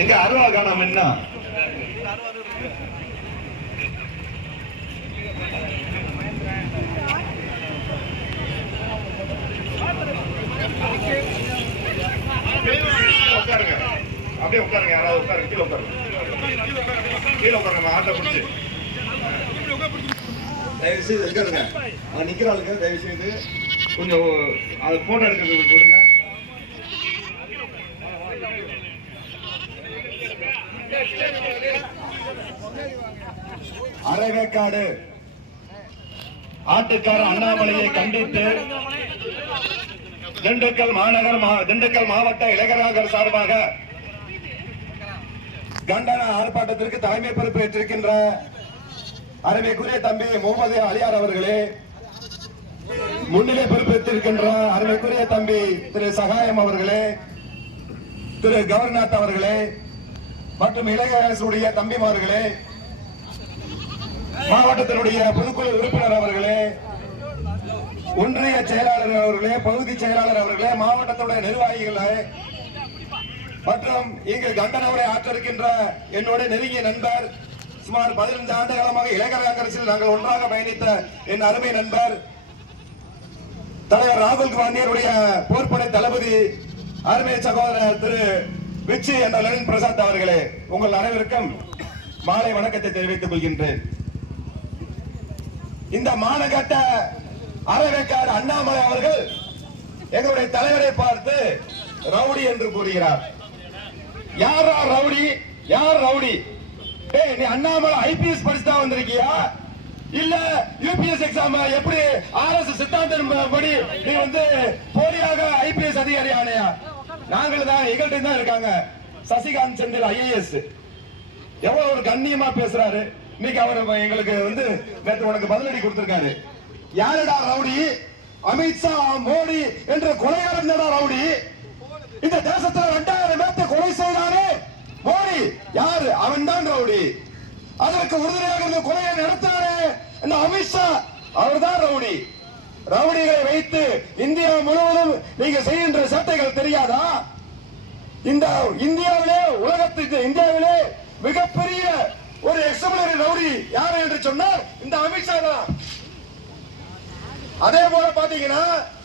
எங்க அருவா காணாம என்ன உட்காருங்க, அப்படியே உட்காருங்க, யாராவது உட்காருங்க, கீழே உட்காருங்க, கீழே உட்காருங்க, ஆட்டை பிடிச்சி தயவு செய்து இருக்காருங்க. நிக்கிற ஆளுங்க தயவு செய்து கொஞ்சம் அது போட்டோ எடுக்கிறது கொடுங்க. அரைவேக்காடு ஆட்டுக்கார அண்ணாமலையை கண்டித்து திண்டுக்கல் மாவட்ட இளைஞர் சார்பாக கண்டன ஆர்ப்பாட்டத்திற்கு தலைமை பொறுப்பு ஏற்றிருக்கின்ற அருமைக்குரிய தம்பி முகமது அலியார் அவர்களே, முன்னிலை பொறுப்பேற்றிருக்கின்ற அருமைக்குரிய தம்பி திரு சகாயம் அவர்களே, திரு கவர்நாத் அவர்களே மற்றும் இளைஞர்களுடைய தம்பிமார்களே, மாவட்டத்தினுடைய பொதுக்குழு உறுப்பினர் அவர்களே, ஒன்றிய செயலாளர் அவர்களே, பகுதி செயலாளர் அவர்களே, மாவட்டத்துடைய நிர்வாகிகளே மற்றும் இங்கு கண்டன உரை ஆற்றிருக்கின்ற என்னுடைய நெருங்கிய நண்பர், சுமார் 15 ஆண்டு காலமாக இளைஞர் காங்கிரஸில் நாங்கள் ஒன்றாக பயணித்த என் அருமை நண்பர் தலைவர் ராகுல் காந்தியுடைய போர்ப்படை தளபதி அருமை சகோதரர் திரு விச்சி என்ற லெனின் பிரசாத் அவர்களே, உங்கள் அனைவருக்கும் மாலை வணக்கத்தை தெரிவித்துக் கொள்கின்றேன். இந்த மாநகட்ட அரைவேக்காடு அண்ணாமலை அவர்கள் எங்களுடைய தலைவரை பார்த்து ரவுடி என்று கூறுகிறார். யார் ரவுடி? யார் ரவுடி? நீ அண்ணாமலை ஐபிஎஸ் படிச்சுட்டா வந்திருக்கியா இல்ல யூபிஎஸ் எக்ஸாம் எப்படி ஆர்எஸ் சித்தாந்தம் படி நீ போலியாக ஐபிஎஸ் அதிகாரி ஆணையா? நாங்கள் தான் எங்கள்கிட்ட தான் இருக்காங்க. சசிகாந்த் செந்தில் ஐஏஎஸ் எவ்வளவு ஒரு கண்ணியமா பேசுறாரு. இன்னைக்கு அவர் எங்களுக்கு நேற்று உனக்கு பதிலடி கொடுத்திருக்காரு. யாருடா ரவுடி? அமித்ஷா மோடி என்ற கொலையாளர் ரவுடி. இந்த தேசத்தில் 2000 பேர்த்தை கொலை செய்தாரே மோடி, யாரு? அவன் தான் ரவுடி. அதற்கு உறுதுணையாக இருந்த கொலையை நடத்தினாரே இந்த அமித்ஷா, அவர் தான் ரவுடி. ரவுடிகளை வைத்து இந்தியா முழுவதும் நீங்க செய்கின்ற சேட்டைகள் தெரியாதா? இந்த இந்தியாவிலே இந்தியாவிலே மிகப்பெரிய ஒரு எக்ஸப்ளரி ரவுடி யார் என்று சொன்னார் இந்த அமித்ஷா தான். அதே போல பாத்தீங்கன்னா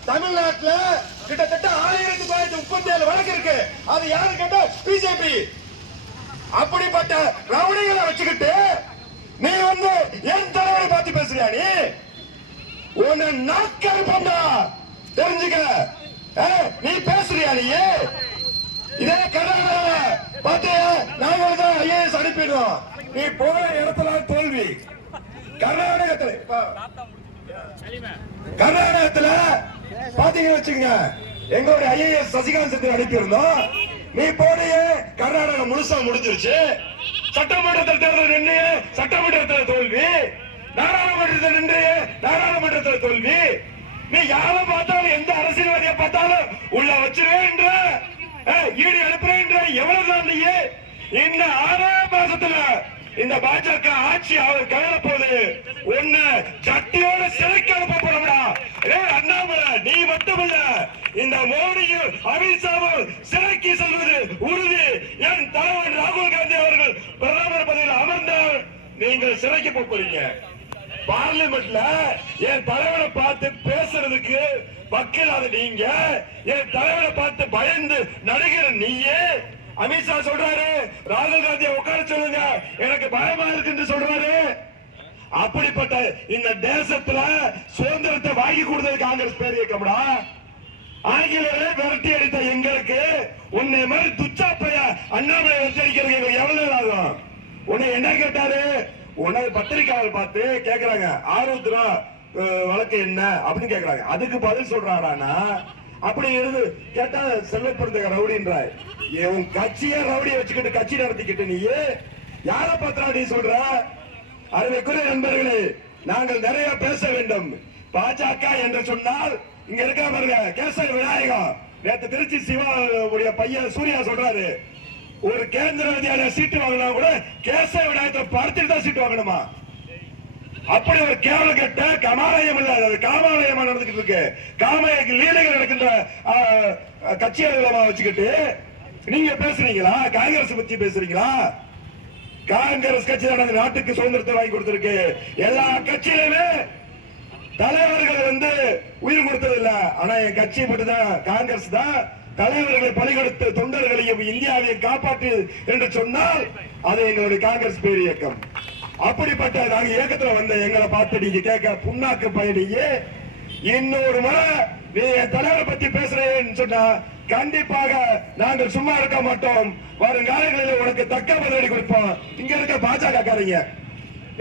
தமிழ்நாட்டில் கிட்டத்தட்ட 1937 வழக்கு இருக்கு. அது யாரு கேட்டா பிஜேபி. அப்படிப்பட்ட ரவுடிகளை வச்சுக்கிட்டு நீ என் தலைவரை பார்த்து பேசுறியா? நீ உன்னை நாக்கல் பண்ணா தெரிஞ்சுக்க. நீ பேசுறியா? நீ இதே கர்நாடகால பாத்தியா? நாங்கள் தான் ஐஏஎஸ் அனுப்பிடுவோம். நீ போற இடத்துல தோல்வி. கர்நாடகத்துல பாத்தீங்கன்னு வச்சுங்க, எங்களுடைய ஐஏஎஸ் சசிகாந்த் செந்தில் அனுப்பியிருந்தோம். நீ போறிய கர்நாடகம் முழுசா முடிஞ்சிருச்சு. சட்டமன்றத்தில் தேர்தல் நின்று சட்டமன்றத்தில் தோல்வி, நாடாளுமன்றத்தில் நின்று நாடாளுமன்றத்தில் தோல்வி. நீ யாரை பார்த்தாலும் எந்த அரசியல்வாதியை பார்த்தாலும் உள்ள வச்சிருவேன்ற ஈடு எழுப்புறேன்ற எவ்வளவுதான் நீ இந்த 6 மாசத்துல இந்த பாஜக ஆட்சி அவர் கவலை போது ஒன்னு சட்டியோட சிறைக்கு அனுப்பப்படா. அண்ணாமலை நீ மட்டுமல்ல, இந்த மோடியும் அமித்ஷாவும் சிறைக்கு செல்வது உறுதி. என் தலைவர் ராகுல் காந்தி அவர்கள் பிரதமர் பதவியில் அமர்ந்தால் நீங்கள் சிறைக்கு போறீங்க. பார்லிமெண்ட்ல என் தலைவரை பார்த்து பேசுறதுக்கு வக்கீலாத நீங்க, என் தலைவரை பார்த்து பயந்து நடுகிற நீயே. அமித்ஷா சொல்றாரு ராகுல் காந்தியை உட்கார சொல்லுங்க, எனக்கு பயமா இருக்கு சொல்றாரு. அப்படிப்பட்ட இந்த தேசத்துல சுதந்திரத்தை வாங்கி கொடுத்தது காங்கிரஸ் பேர் இயக்கம்டா. ஆங்கிலேயே விரட்டி அடித்த எங்களுக்கு உன்னை மாதிரி துச்சா பைய அண்ணாமலை வச்சிருக்கிறது எங்களுக்கு எவ்வளவு ஆகும்? உன்னை என்ன கேட்டாரு? உன்னை பத்திரிகையாளர் பார்த்து கேக்குறாங்க, ஆரோத்ரா வழக்கு என்ன அப்படின்னு கேக்குறாங்க. அதுக்கு பதில் சொல்றாரானா? அப்படி இருந்து கேட்டா செல்வப்படுத்த ரவுடின்றாய். உன் கட்சியே ரவுடியை வச்சுக்கிட்டு கட்சி நடத்திக்கிட்டு நீ யாரை பத்திரா நீ சொல்ற? அருமைக்குரிய நண்பர்களே, நாங்கள் நிறைய பேச வேண்டும். பாஜக என்று சொன்னால் இங்க இருக்க பாருங்க, கேசரி விநாயகம் நேற்று திருச்சி சிவா பையன் சூர்யா சொல்றாரு, ஒரு கேந்திர வித்யாலய சீட்டு வாங்கினா கூட கேசரி விநாயகத்தை பார்த்துட்டு தான் சீட்டு வாங்கணுமா? அப்படி ஒரு கேவலம் கட்ட கமாலயம் இல்ல, காமாலயமா நடந்துகிட்டு இருக்கு. காம லீலைகள் நடக்கின்ற கட்சியாளர்களா வச்சுக்கிட்டு நீங்க பேசுறீங்களா? காங்கிரஸ் பத்தி பேசுறீங்களா? காங்கிரஸ் கட்சி தான் இந்த நாட்டுக்கு சுதந்திரத்தை வாங்கி கொடுத்திருக்கு. எல்லா கட்சியிலுமே தலைவர்கள் உயிர் கொடுத்தது இல்ல. ஆனா என் கட்சி மட்டும்தான், காங்கிரஸ் தான் தலைவர்களை பலி கொடுத்து தொண்டர்களையும் இந்தியாவையும் காப்பாற்று என்று சொன்னால் அது எங்களுடைய காங்கிரஸ் பேர் இயக்கம். அப்படிப்பட்ட நாங்க இயக்கத்துல வந்த எங்களை பார்த்து நீங்க கேட்க புண்ணாக்கு பயணிங்க. இன்னொரு முறை நீ என் தலைவரை பத்தி பேசுறேன்னு சொன்னா கண்டிப்பாக நாங்கள் சும்மா இருக்க மாட்டோம். வருங்காலங்களில் உனக்கு தக்க பதிலடி கொடுப்போம். இங்க இருக்க பாஜக காரங்க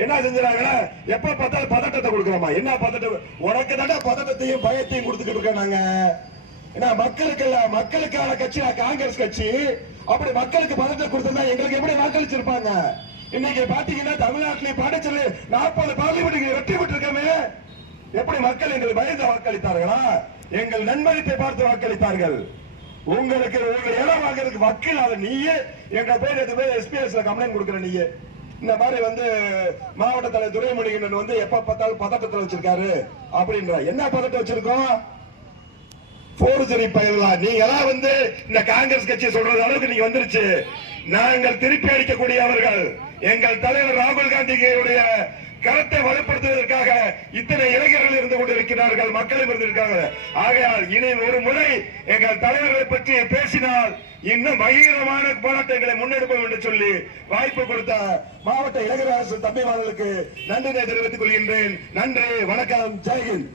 என்ன செஞ்சாங்கன்னா எப்ப பார்த்தாலும் பதட்டத்தை கொடுக்கிறோமா? என்ன பதட்டம்? உனக்கு தானே பதட்டத்தையும் பயத்தையும் கொடுத்துக்கிட்டு இருக்க. நாங்க என்ன மக்களுக்கு இல்ல, மக்களுக்கான கட்சி காங்கிரஸ் கட்சி. அப்படி மக்களுக்கு பதட்டத்தை கொடுத்திருந்தா எங்களுக்கு எப்படி வாக்களிச்சிருப்பாங்க? இன்னைக்கு பாத்தீங்கன்னா தமிழ்நாட்டிலே பாடச்சொல்லி 40 பார்லிமெண்ட் வெற்றி பெற்றிருக்கமே. எப்படி மக்கள் எங்களுக்கு பயந்து வாக்களித்தார்களா? எங்கள் நன்மதிப்பை பார்த்து வாக்களித்தார்கள். உங்களுக்கு உங்க இடம் வாங்குறதுக்கு வக்கீல் ஆளு நீயே எங்க பேர் எஸ்பிஎஸ்ல கம்ப்ளைண்ட் கொடுக்கிற நீயே. இந்த மாதிரி மாவட்ட தலைவர் துரைமுருகன் எப்ப பார்த்தாலும் பதட்டத்தில் வச்சிருக்காரு அப்படின்ற. என்ன பதட்டம் வச்சிருக்கோம்? போர்ஜரி பயிர்களா நீங்க எல்லாம் இந்த காங்கிரஸ் கட்சி சொல்றது அளவுக்கு நீங்க வந்துருச்சு. நாங்கள் திருப்பி அடிக்கக்கூடியவர்கள். எங்கள் தலைவர் ராகுல் காந்தியுடைய கருத்தை வலுப்படுத்துவதற்காக இத்தனை இளைஞர்கள் இருந்து கொண்டிருக்கிறார்கள், மக்களும் இருந்திருக்காங்க. ஆகையால் இனி ஒரு முறை எங்கள் தலைவர்களை பற்றி பேசினால் இன்னும் பகிரமான போராட்டங்களை முன்னெடுப்போம் என்று சொல்லி வாய்ப்பு கொடுத்த மாவட்ட இளைஞர் அரசு தம்பிமார்களுக்கு நன்றியை தெரிவித்துக் கொள்கின்றேன். நன்றி, வணக்கம், ஜெய்ஹிந்த்.